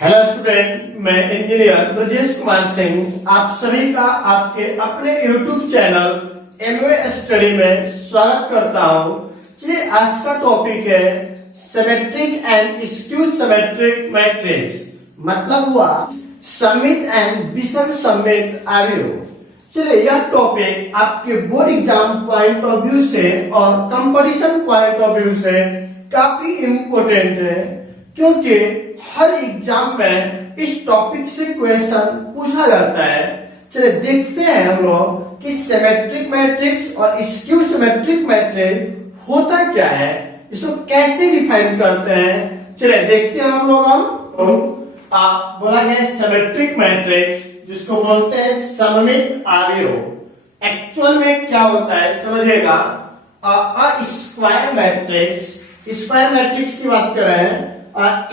Hello student, मैं engineer Brajesh Kumar Singh आप सभी का आपके अपने यूट्यूब चैनल एमवे स्टडी में स्वागत करता हूं। चलिए, आज का टॉपिक है symmetric and skew symmetric matrix, मतलब हुआ सममित एंड विषम सममित आव्यूह। चलिए, यह टॉपिक आपके board exam point of view से और कंपटीशन पॉइंट ऑफ व्यू से काफी इम्पोर्टेंट है, क्योंकि हर एग्जाम में इस टॉपिक से क्वेश्चन पूछा जाता है। चलिए देखते हैं हम लोग कि सिमेट्रिक मैट्रिक्स और स्क्यू सिमेट्रिक मैट्रिक्स होता क्या है, इसको कैसे डिफाइन करते हैं। चलिए देखते हैं हम लोग। बोला गया सिमेट्रिक मैट्रिक्स, जिसको बोलते हैं सममित आव्यूह। एक्चुअल में क्या होता है समझिएगा। स्क्वायर मैट्रिक्स, स्क्वायर मैट्रिक्स की बात कर रहे हैं।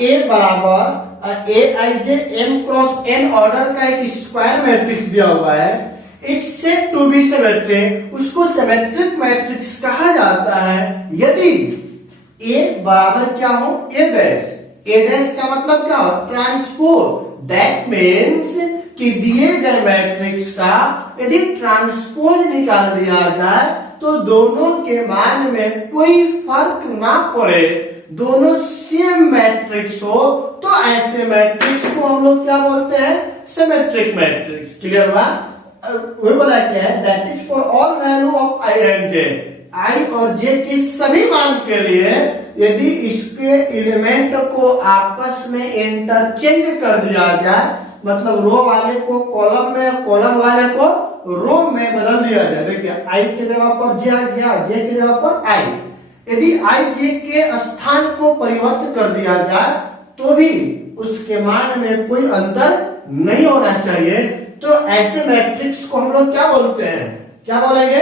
ए बराबर A I J M cross N order का एक स्क्वायर मैट्रिक्स दिया हुआ है। It's said to be symmetric, उसको सिमेट्रिक मैट्रिक्स कहा जाता है यदि ए बराबर क्या हो ए डैश। ए डैश का मतलब क्या हो, ट्रांसपोज। दैट मीन्स कि दिए गए मैट्रिक्स का यदि ट्रांसपोज निकाल दिया जाए तो दोनों के मान में कोई फर्क ना पड़े, दोनों सेम मैट्रिक्स हो, तो ऐसे मैट्रिक्स को हम लोग क्या बोलते हैं, सिमेट्रिक मैट्रिक्स। क्लियर हुआ। वही बोला क्या है, that is for all value of i and j. आई और जे के सभी मान के लिए यदि इसके एलिमेंट को आपस में इंटरचेंज कर दिया जाए, मतलब रो वाले को कॉलम में, कॉलम वाले को रो में बदल दिया जाए। देखिए, आई के जगह पर जे आ गया, जे के जगह पर आई। यदि आई जे के स्थान को परिवर्तित कर दिया जाए तो भी उसके मान में कोई अंतर नहीं होना चाहिए, तो ऐसे मैट्रिक्स को हम लोग क्या बोलते हैं, क्या बोलेंगे,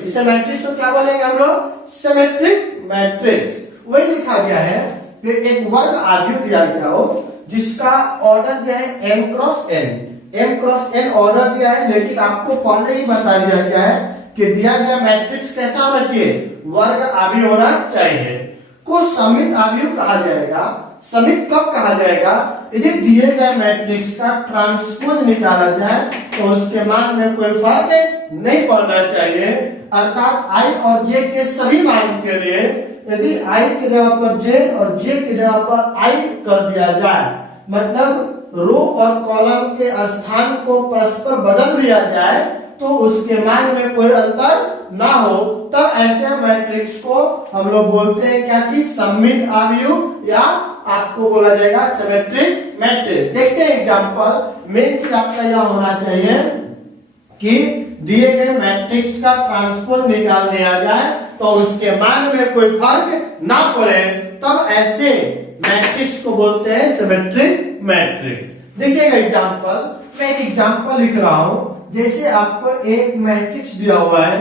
इसे मैट्रिक्स को क्या बोलेंगे हम लोग, सिमेट्रिक मैट्रिक्स। वही लिखा गया है कि एक वर्ग आव्यूह दिया गया हो जिसका ऑर्डर दिया है m क्रॉस n ऑर्डर दिया है, लेकिन आपको पहले ही बता दिया गया है कि दिया गया मैट्रिक्स कैसा होना चाहिए, वर्ग आव्यूह होना चाहिए। को सममित आव्यूह कहा जाएगा। सममित कब कहा जाएगा, यदि दिए गए मैट्रिक्स का ट्रांसपोज निकाला जाए तो उसके मान में कोई फर्क नहीं पड़ना चाहिए, अर्थात आई और जे के सभी मान के लिए यदि आई की जगह पर जे और जे की जगह पर आई कर दिया जाए, मतलब रो और कॉलम के स्थान को परस्पर बदल दिया जाए तो उसके मान में कोई अंतर ना हो, तब ऐसे मैट्रिक्स को हम लोग बोलते हैं क्या चीज, सममित आव्यूह, या आपको बोला जाएगा सिमेट्रिक मैट्रिक्स। देखते हैं एग्जांपल। मेन चीज आपका यह होना चाहिए कि दिए गए मैट्रिक्स का ट्रांसपोज निकाल दिया जाए तो उसके मान में कोई फर्क ना पड़े, तब ऐसे मैट्रिक्स को बोलते हैं सिमेट्रिक मैट्रिक्स। देखिएगा एग्जांपल, मैं एक एग्जांपल लिख रहा हूं। जैसे आपको एक मैट्रिक्स दिया हुआ है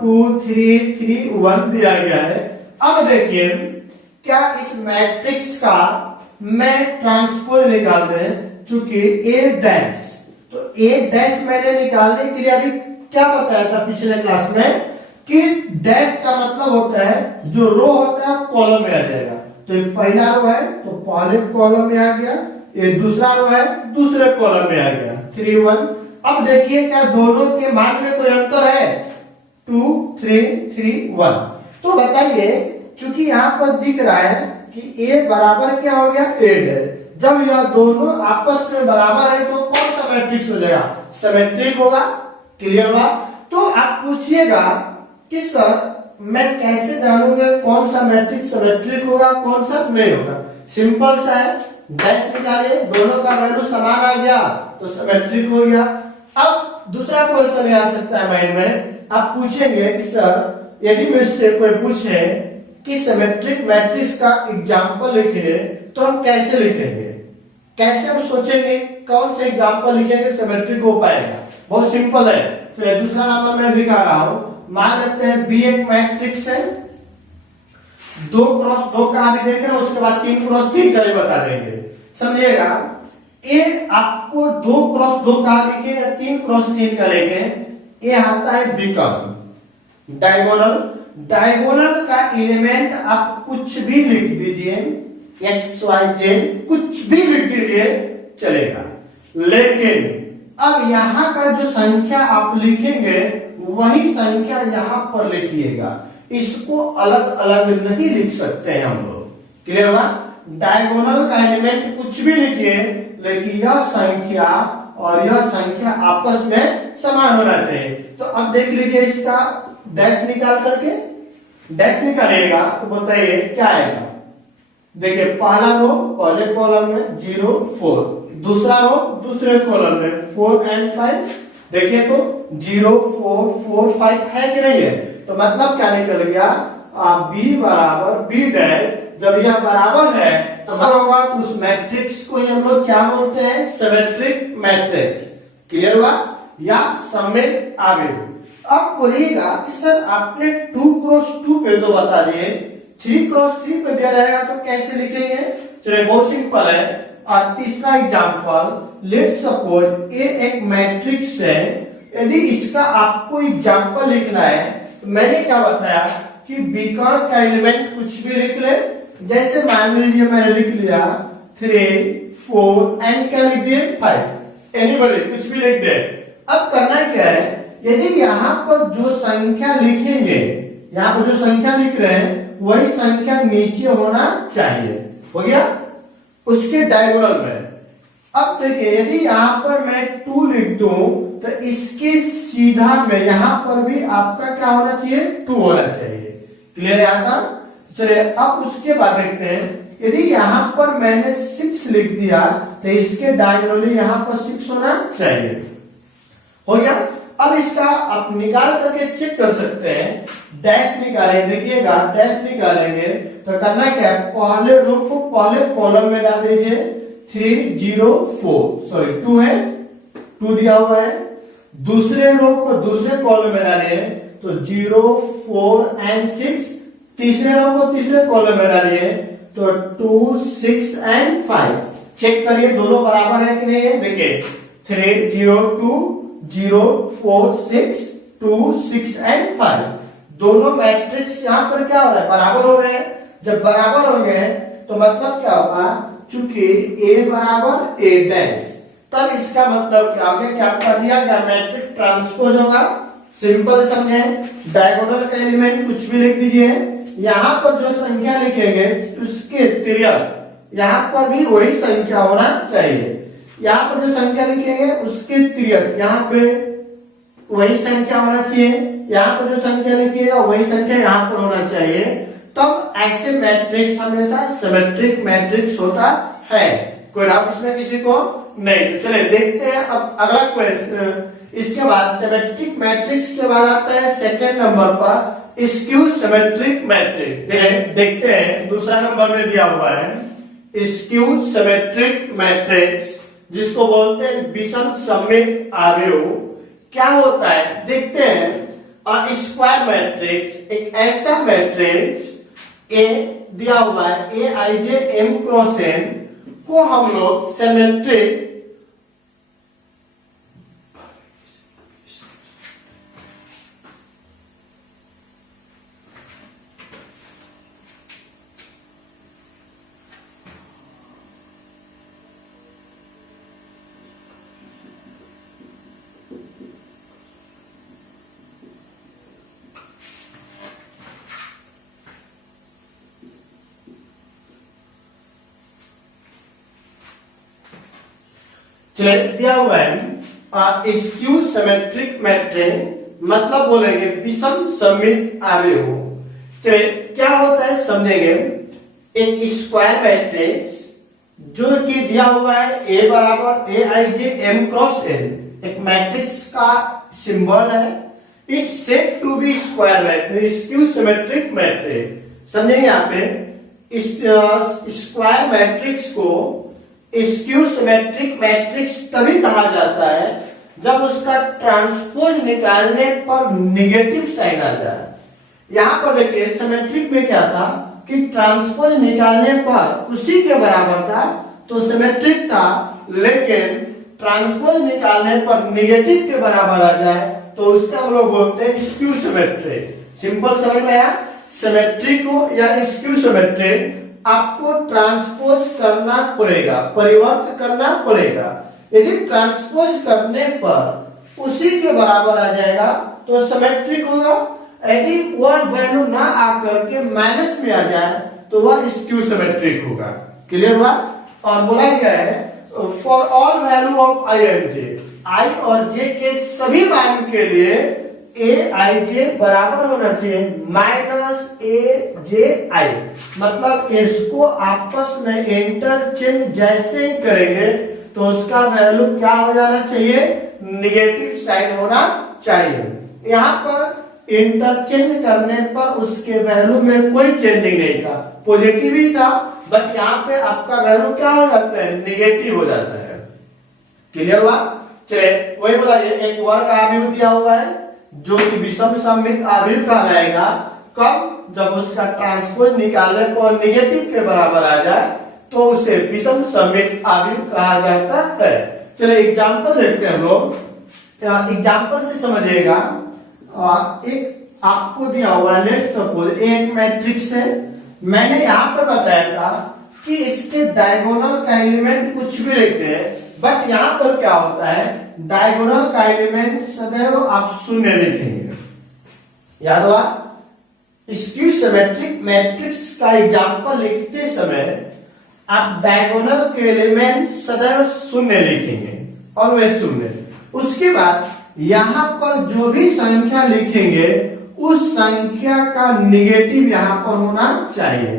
2 3 3 1 दिया गया है। अब देखिए, क्या इस मैट्रिक्स का मैं ट्रांसपोज निकाल दें, चूंकि ए डैश, तो ए डैश मैंने निकालने के लिए अभी क्या बताया था पिछले क्लास में कि डैश का मतलब होता है जो रो होता है कॉलम में आ जाएगा। तो ये पहला रो है तो पहले कॉलम में आ गया, ये दूसरा रो है दूसरे कॉलम में आ गया 3 1। अब देखिए क्या दोनों के मान में कोई अंतर है, 2 3 3 1। तो बताइए, चूंकि यहाँ पर दिख रहा है कि a बराबर क्या हो गया, a डैश। जब यह दोनों आपस में बराबर है तो कौन सा मैट्रिक्स हो जाएगा, सिमेट्रिक होगा। क्लियर हुआ। तो आप पूछिएगा कि सर मैं कैसे जानूंगा कौन सा मैट्रिक्स सिमेट्रिक होगा कौन सा नहीं होगा। सिंपल सा है, डैश निकालिए, दोनों का वैल्यू समान आ गया तो सिमेट्रिक हो गया। अब दूसरा क्वेश्चन आ सकता है माइंड में, आप पूछेंगे कि सर यदि मुझसे कोई पूछे कि सिमेट्रिक मैट्रिक्स का एग्जांपल लिखिए तो हम कैसे लिखेंगे, कैसे हम सोचेंगे कौन सा एग्जांपल लिखेंगे सिमेट्रिक हो पाएगा। बहुत सिंपल है। चलिए दूसरा नंबर मैं दिखा रहा हूं। मान लेते हैं बी एक मैट्रिक्स है, 2 क्रॉस 2 का भी देख रहे हैं, उसके बाद 3 क्रॉस 3 का भी बता देंगे। समझिएगा, ए आपको 2 क्रॉस 2 का लिखे या 3 क्रॉस 3 का लेंगे, ये आता है विकर्ण। डायगोनल का एलिमेंट आप कुछ भी लिख दीजिए, एक्स वाई जेड कुछ भी लिख दीजिए चलेगा, लेकिन अब यहाँ का जो संख्या आप लिखेंगे वही संख्या यहाँ पर लिखिएगा, इसको अलग अलग नहीं लिख सकते हैं हम लोग। क्लियर हुआ? डायगोनल का एलिमेंट कुछ भी लिखिए, लेकिन यह संख्या और यह संख्या आपस में समान होना चाहिए। तो अब देख लीजिए, इसका डैश निकाल करके, डैश निकालिएगा तो बताइए क्या आएगा। देखिए पहला रो पहले कॉलम में 0 4, दूसरा रो दूसरे कॉलम में 4 and 5, देखिए तो 0 4 4 5 है कि नहीं है? तो मतलब क्या निकल गया, बी बराबर बी डैश। जब यह बराबर है तो होगा तो उस मैट्रिक्स को हम लोग क्या बोलते हैं, सिमेट्रिक मैट्रिक्स। क्लियर हुआ? या सममित आव्यूह। अब बोलिएगा कि सर आपने 2 क्रॉस 2 पे तो बता दिए, 3 क्रॉस 3 पे दिया रहेगा तो कैसे लिखेंगे? चलिए बहुत सिंपल है। और तीसरा एग्जांपल, लेट सपोज ए एक मैट्रिक्स है, यदि इसका आपको एग्जांपल लिखना है तो मैंने क्या बताया कि विकर्ण का एलिमेंट कुछ भी लिख ले। जैसे मान लीजिए मैंने लिख लिया 3 4 एंड क्या लिख दिए 5, एनीबॉडी कुछ भी लिख दे। अब करना क्या है, यदि यहाँ पर जो संख्या लिखेंगे, यहाँ पर जो संख्या लिख रहे हैं वही संख्या नीचे होना चाहिए। हो गया? उसके डायगोनल में। अब देखिए यदि यहाँ पर मैं 2 लिख दूं तो इसके सीधा में यहाँ पर भी आपका क्या होना चाहिए, 2 होना चाहिए। क्लियर है? आता चलिए अब उसके बाद देखते हैं, यदि यहाँ पर मैंने 6 लिख दिया तो इसके डायगोनली यहाँ पर 6 होना चाहिए। हो गया? अब इसका आप निकाल करके चेक कर सकते हैं, डैश निकालेंगे, देखिएगा डैश निकालेंगे तो करना क्या है, पहले रो को पहले कॉलम में डाल दीजिए, 3 0 4 सॉरी 2 है, 2 दिया हुआ है। दूसरे रो को दूसरे कॉलम में डालिए तो 0 4 एंड 6, तीसरे रो को तीसरे कॉलम में डालिए तो 2 6 एंड 5। चेक करिए दोनों बराबर है कि नहीं है। देखिए 3 0 2 0 4 6 2 6 एंड 5, दोनों मैट्रिक्स यहाँ पर क्या हो रहा है, बराबर हो रहे हैं। जब बराबर हो गए तो मतलब क्या होगा, चूंकि a बराबर a डैश, तब इसका मतलब क्या हो गया कि आपका दिया गया मैट्रिक्स ट्रांसपोज होगा। सिंपल समझे, डायगोनल का एलिमेंट कुछ भी लिख दीजिए, यहाँ पर जो संख्या लिखेंगे उसके तिर्यक यहाँ पर भी वही संख्या होना चाहिए। यहाँ पर जो संख्या लिखेंगे उसके तिर्यक यहाँ पे वही संख्या होना चाहिए, यहाँ पर जो संख्या लिखिएगा वही संख्या यहाँ पर होना चाहिए। तब ऐसे मैट्रिक्स हमेशा सिमेट्रिक मैट्रिक्स होता है। कोई डाउट इसमें किसी को नहीं? तो चलिए देखते हैं अब अगला क्वेश्चन। इसके बाद सिमेट्रिक मैट्रिक्स के बाद आता है सेकंड नंबर पर स्क्यू सिमेट्रिक मैट्रिक्स। देखते हैं दूसरा नंबर में दिया हुआ है स्क्यू सिमेट्रिक मैट्रिक्स, जिसको बोलते हैं विषम सममित आव्यूह। क्या होता है देखते हैं। स्क्वायर मैट्रिक्स एक ऐसा मैट्रिक्स ए दिया हुआ है, ए I J M cross N को हम लोग सिमेट्रिक दिया हुआ है स्क्यू सिमेट्रिक मैट्रिक्स, मतलब बोलेंगे विषम सममित आव्यूह। चलिए क्या होता है समझेंगे। एक स्क्वायर मैट्रिक्स जो कि दिया हुआ है ए बराबर A I J M cross N, एक मैट्रिक्स का सिंबल है, it said to be square matrix skew symmetric matrix. समझेंगे यहाँ पे इस स्क्वायर मैट्रिक्स को स्क्यू सिमेट्रिक मैट्रिक्स तभी कहा जाता है जब उसका ट्रांसपोज निकालने पर निगेटिव साइन आ जाए। यहाँ पर देखिए सिमेट्रिक में क्या था कि ट्रांसपोज निकालने पर उसी के बराबर था तो सिमेट्रिक था, लेकिन ट्रांसपोज निकालने पर निगेटिव के बराबर आ जाए तो उसका हम लोग बोलते हैं स्क्यू सिमेट्रिक। सिंपल समझ में आया। सिमेट्रिक हो या स्क्यू सिमेट्रिक आपको ट्रांसपोज करना पड़ेगा, परिवर्तन करना पड़ेगा। यदि ट्रांसपोज करने पर उसी के बराबर आ जाएगा तो सिमेट्रिक होगा। यदि वह वैल्यू ना आकर के माइनस में आ जाए तो वह स्क्यू सिमेट्रिक होगा। क्लियर हुआ? और बोला गया है for all value of i and j, आई और जे के सभी मान के लिए ए आई जे बराबर होना चाहिए माइनस ए जे आई। मतलब इसको आपस में इंटरचेंज जैसे ही करेंगे तो उसका वैल्यू क्या हो जाना चाहिए, निगेटिव साइड होना चाहिए। यहाँ पर इंटरचेंज करने पर उसके वैल्यू में कोई चेंजिंग नहीं था, पॉजिटिव ही था, बट यहाँ पे आपका वैल्यू क्या हो जाता है, निगेटिव हो जाता है। क्लियर हुआ? चलिए वही बोला, एक वर्ग आव्यूह दिया हुआ है जो कि विषम सममित आव्यूह कहलाएगा कब, जब उसका ट्रांसपोज निकालने पर निगेटिव के बराबर आ जाए तो उसे विषम सममित आव्यूह कहा जाता है। चलिए एग्जांपल देखते हैं हम लोग, एग्जांपल से समझिएगा। एक आपको दिया हुआ है, लेट सपोज एक मैट्रिक्स है, मैंने यहाँ पर बताया था कि इसके डायगोनल का एलिमेंट कुछ भी लेते हैं, बट यहाँ पर क्या होता है, डायगोनल का एलिमेंट सदैव आप शून्य लिखेंगे। याद हुआ? स्क्यू सिमेट्रिक मैट्रिक्स का एग्जांपल लिखते समय आप डायगोनल के एलिमेंट सदैव शून्य लिखेंगे, ऑलवेज शून्य। उसके बाद यहाँ पर जो भी संख्या लिखेंगे उस संख्या का निगेटिव यहाँ पर होना चाहिए।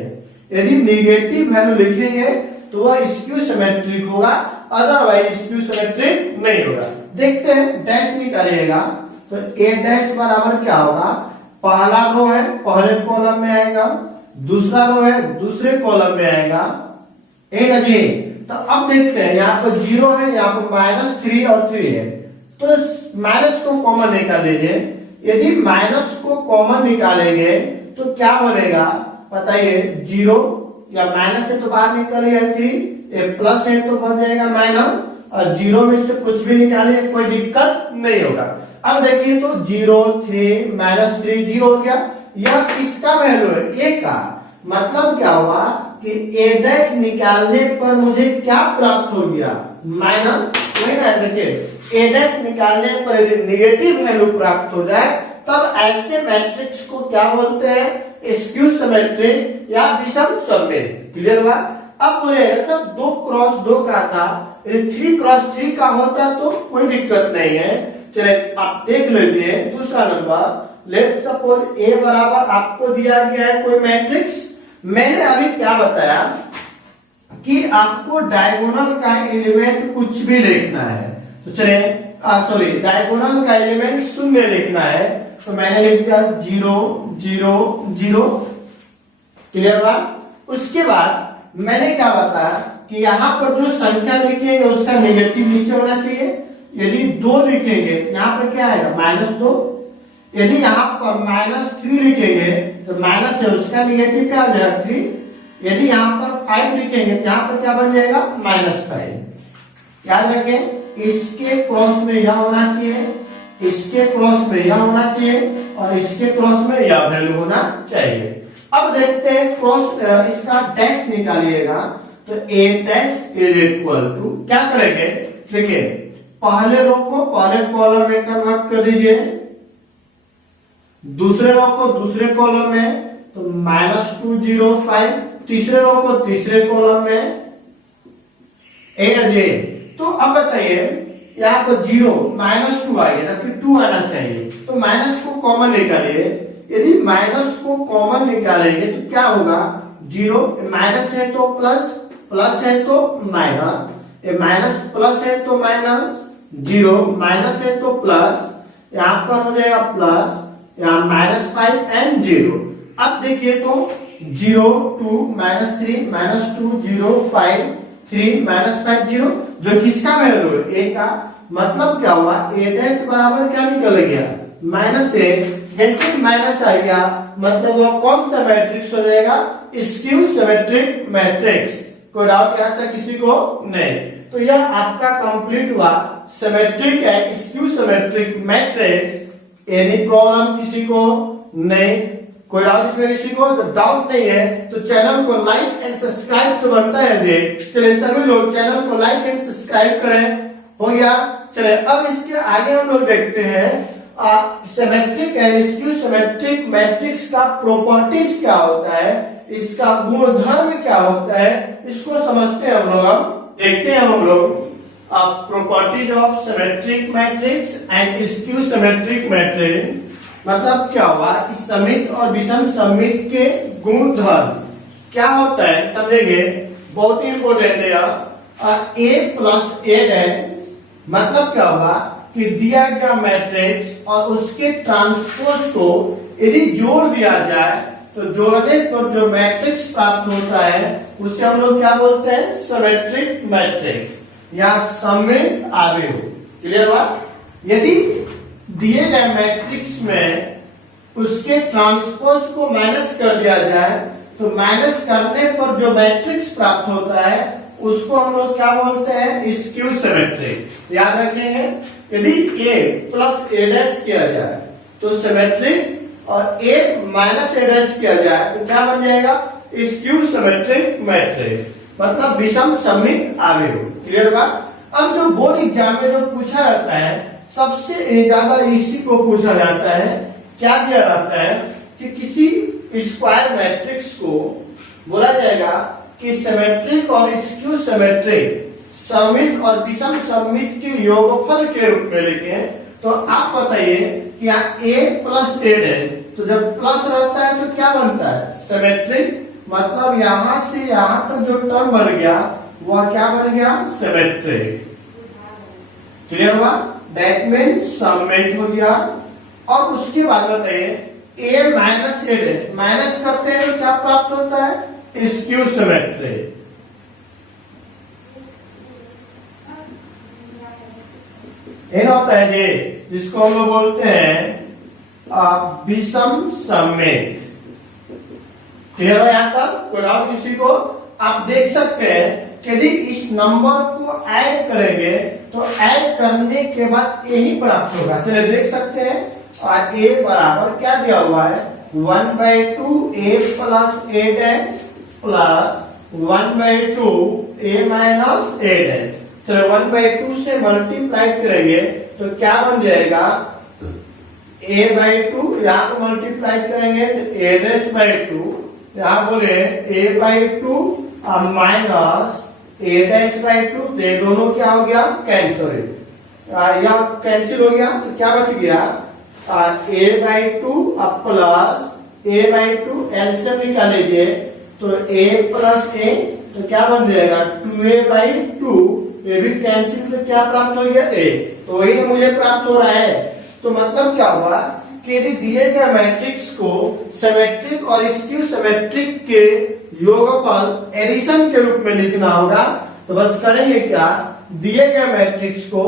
यदि निगेटिव वैल्यू लिखेंगे तो वह स्क्यू सिमेट्रिक होगा, अदरवाइज स्क्यू सिमेट्रिक नहीं होगा। देखते हैं, डैश निकालिएगा तो ए डैश बराबर क्या होगा, पहला रो है पहले कॉलम में आएगा, दूसरा रो है दूसरे कॉलम में आएगा, ए नजी। तो अब देखते हैं, यहाँ पर 0 है, यहाँ पर -3 और 3 है, तो माइनस को कॉमन निकाल लीजिए। यदि माइनस को कॉमन निकालेंगे तो क्या बनेगा बताइए, 0 या माइनस से तो बाहर निकलेगा 3, ये प्लस है तो बन जाएगा माइनस, और 0 में से कुछ भी निकालिए कोई दिक्कत नहीं होगा। अब देखिए तो 0 3 -3 0 हो गया। यह किसका वैल्यू है, ए का। मतलब क्या हुआ कि ए डैश निकालने पर मुझे क्या प्राप्त हो गया, माइनस। वही ना, देखिए ए डैश निकालने पर यदि निगेटिव वैल्यू प्राप्त हो जाए तब ऐसे मैट्रिक्स को क्या बोलते हैं, स्क्यू सिमेट्रिक या विषम सममित। क्लियर हुआ? अब मुझे सब 2 क्रॉस 2 का था, 3 क्रॉस 3 का होता तो कोई दिक्कत नहीं है। चलिए आप देख लीजिए दूसरा नंबर, लेट्स सपोज ए बराबर आपको दिया गया है कोई मैट्रिक्स। मैंने अभी क्या बताया कि आपको डायगोनल का एलिमेंट कुछ भी लिखना है, तो चलिए सॉरी डायगोनल का एलिमेंट शून्य लिखना है, तो मैंने लिख दिया 0 0 0। क्लियर हुआ? उसके बाद मैंने क्या बताया कि यहाँ पर जो संख्या लिखेंगे उसका नेगेटिव नीचे होना चाहिए। यदि 2 लिखेंगे यहाँ पर क्या आएगा, -2। यदि यहाँ पर -3 लिखेंगे तो माइनस है, उसका निगेटिव क्या हो जाएगा 3। यदि यहाँ पर 5 लिखेंगे तो यहाँ पर क्या बन जाएगा, -5। याद रखें, इसके क्रॉस में यह होना चाहिए, इसके क्रॉस में यह होना चाहिए, और इसके क्रॉस में यह वैल्यू होना चाहिए। अब देखते हैं क्रॉस, इसका डैश निकालिएगा तो ए डैश इज इक्वल टू क्या करेंगे, देखिए पहले रो को पहले कॉलम में कन्वर्ट कर दीजिए, दूसरे रो को दूसरे कॉलम में तो -2 0 5, तीसरे रो को तीसरे कॉलम में ए। तो अब बताइए यहाँ पर 0 -2 आ गया, फिर 2 आना चाहिए, तो माइनस को कॉमन निकालिए। यदि माइनस को कॉमन निकालेंगे तो क्या होगा, 0 माइनस है तो प्लस, प्लस है तो माइनस, माइनस प्लस है तो माइनस, 0 माइनस है तो प्लस, यहाँ पर हो जाएगा प्लस, यहाँ -5 एंड 0। अब देखिए तो 0 2 -3 -2 0 5 3 -5 0, जो किसका वैल्यू है, ए का। मतलब क्या हुआ, ए डैश बराबर क्या निकल गया, -1। जैसे माइनस आ गया मतलब वह कौन सा मैट्रिक्स हो जाएगा, स्क्यू सिमेट्रिक मैट्रिक्स। कोई डाउट यहाँ तक किसी को नहीं? तो यह आपका कंप्लीट हुआ सिमेट्रिक है skew symmetric matrix. Any problem किसी को नहीं? कोई डाउट इसमें किसी को? जब डाउट नहीं है तो चैनल को लाइक एंड सब्सक्राइब तो बनता है जी। चलिए सभी लोग चैनल को लाइक एंड सब्सक्राइब करें। हो गया। चलिए अब इसके आगे हम लोग देखते हैं symmetric and skew symmetric matrix का प्रॉपर्टीज क्या होता है, इसका गुणधर्म क्या होता है, इसको समझते हैं हम लोग। अब देखते हैं हम लोग properties of symmetric matrix and skew symmetric matrix. मतलब क्या हुआ कि समित और विषम समित के गुणधर्म क्या होता है समझेंगे। बहुत ही इंपॉर्टेंट है। ए प्लस ए डैश मतलब क्या हुआ कि दिया गया मैट्रिक्स और उसके ट्रांसपोज को यदि जोड़ दिया जाए तो जोड़ने पर जो मैट्रिक्स प्राप्त होता है उसे हम लोग क्या बोलते हैं? सिमेट्रिक मैट्रिक्स या सममित आव्यूह। क्लियर बात? यदि दिए गए मैट्रिक्स में उसके ट्रांसपोज को माइनस कर दिया जाए तो माइनस करने पर जो मैट्रिक्स प्राप्त होता है उसको हम लोग क्या बोलते हैं? Skew symmetric. याद रखेंगे, यदि ए प्लस ए डैश किया जाए तो सिमेट्रिक और ए माइनस ए डैश किया जाए तो क्या बन जाएगा? स्क्यू सिमेट्रिक मैट्रिक्स मतलब विषम सममित आव्यूह। क्लियर बात? अब जो बोर्ड एग्जाम में जो पूछा जाता है सबसे ज्यादा इसी को पूछा जाता है। क्या दिया जाता है कि किसी स्क्वायर मैट्रिक्स को बोला जाएगा कि सिमेट्रिक और स्क्यू सिमेट्रिक सममित और विषम सममित के योगफल के रूप में लिखें। तो आप बताइए कि यहाँ ए प्लस ए है तो जब प्लस रहता है तो क्या बनता है? सिमेट्रिक। मतलब यहां से यहां तक जो टर्म बन गया वह क्या बन गया? सिमेट्रिक। क्लियर हुआ? दैट मीन सममित हो गया। और उसके बाद बताइए ए माइनस ए डैश माइनस करते हैं तो क्या प्राप्त होता है? Skew symmetric. ये होता है जी जिसको हम लोग बोलते हैं विषम सममित। क्लियर है? यहाँ तक कोई डाउट किसी को? आप देख सकते हैं कि यदि इस नंबर को ऐड करेंगे तो ऐड करने के बाद यही प्राप्त होगा। चलिए देख सकते हैं ए बराबर क्या दिया हुआ है? 1/2 ए प्लस ए डैश प्लस 1/2 ए माइनस ए डैश। चलो 1/2 से मल्टीप्लाई करेंगे तो क्या बन जाएगा? a/2 यहाँ को मल्टीप्लाई करेंगे तो a डैश बाई 2 यहाँ बोले a/2 minus a dash by 2। ये दोनों क्या हो गया? कैंसिल। या कैंसिल हो गया तो क्या बच गया? a/2 प्लस a/2 एलसीएम निकाल लीजिए तो a प्लस a तो क्या बन जाएगा? 2a/2। ये भी कैंसिल तो क्या प्राप्त हो गया? a। तो वही मुझे प्राप्त हो रहा है। तो मतलब क्या हुआ कि यदि दिए गए मैट्रिक्स को सिमेट्रिक और स्क्यू सिमेट्रिक के योगफल एडिशन के रूप में लिखना होगा तो बस करेंगे क्या? दिए गए मैट्रिक्स को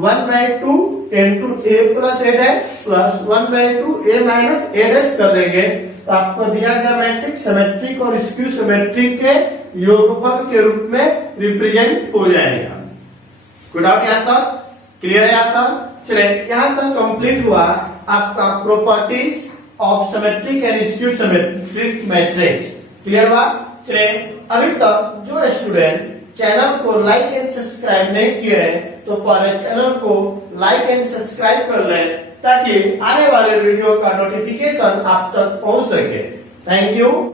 1/2 इंटू ए प्लस ए डैश प्लस 1/2 ए माइनस ए डैश कर देंगे तो आपको दिया गया मैट्रिक्स सिमेट्रिक और स्क्यू सिमेट्रिक के योगफल के रूप में रिप्रेजेंट हो जाएगा। कोई डाउट यहाँ तक? क्लियर है यहाँ तक? चलिए यहाँ तक कंप्लीट हुआ आपका properties of symmetric and skew symmetric matrix. Clear हुआ? चलिए अभी तक जो स्टूडेंट चैनल को लाइक एंड सब्सक्राइब नहीं किए हैं तो पहले चैनल को लाइक एंड सब्सक्राइब कर लें ताकि आने वाले वीडियो का नोटिफिकेशन आप तक पहुंच सके। Thank you.